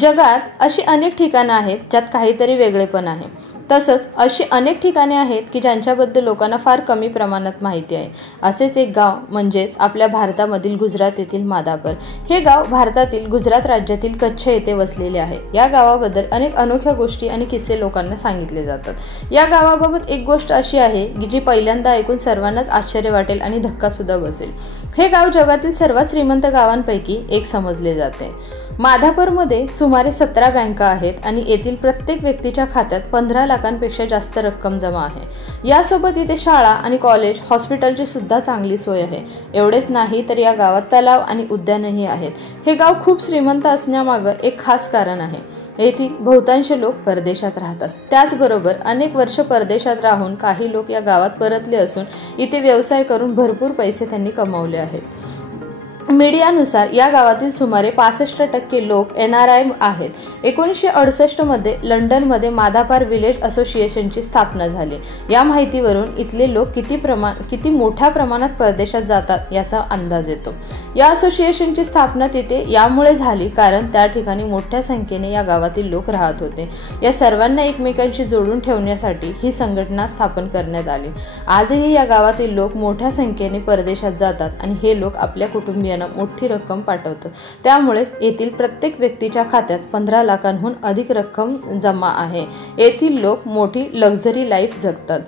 जगात अशी अनेक ठिकाणं आहेत ज्यात काहीतरी वेगळेपण आहे. तसंच अशी अनेक ठिकाणे आहेत की ज्यांच्याबद्दल लोकांना फार कमी प्रमाणात माहिती आहे. असेच एक गाव म्हणजेच आपल्या भारतामधील गुजरात येथील माधापर. हे गाव भारतातील गुजरात राज्यातील कच्छ येथे वसलेले आहे. या गावाबद्दल अनेक अनोख्या गोष्टी आणि किस्से लोकांना सांगितले जातात. या गावाबाबत एक गोष्ट अशी आहे की जी पहिल्यांदा ऐकून सर्वांनाच आश्चर्य वाटेल आणि धक्का सुद्धा बसेल. हे गाव जगातील सर्वात श्रीमंत गावांपैकी एक समजले जाते. माधापरमध्ये सुमारे 17 बँका आहेत आणि येथील प्रत्येक व्यक्तीच्या खात्यात 15 लाखांपेक्षा जास्त रक्कम जमा आहे. यासोबत इथे शाळा आणि कॉलेज, हॉस्पिटलची सुद्धा चांगली सोय आहे. एवढेच नाही तर या गावात तलाव आणि उद्यानही आहेत. हे गाव खूप श्रीमंत असण्यामागं एक खास कारण आहे. येथील बहुतांश लोक परदेशात राहतात. त्याचबरोबर अनेक वर्ष परदेशात राहून काही लोक या गावात परतले असून इथे व्यवसाय करून भरपूर पैसे त्यांनी कमावले आहेत. मीडियानुसार या गावातील सुमारे 65% लोक NRI आहेत. 1968 मध्ये लंडनमध्ये माधापर विलेज असोसिएशनची स्थापना झाली. या माहितीवरून इथले लोक किती मोठ्या प्रमाणात परदेशात जातात याचा अंदाज येतो. या असोसिएशनची स्थापना तिथे यामुळे झाली कारण त्या ठिकाणी मोठ्या संख्येने या गावातील लोक राहत होते. या सर्वांना एकमेकांशी जोडून ठेवण्यासाठी ही संघटना स्थापन करण्यात आली. आजही या गावातील लोक मोठ्या संख्येने परदेशात जातात आणि हे लोक आपल्या कुटुंबियांना मोठी रक्कम पाठवतात. त्यामुळे येथील प्रत्येक व्यक्तीच्या खात्यात 15 लाखांहून अधिक रक्कम जमा आहे. येथील लोक मोठी लक्झरी लाईफ जगतात.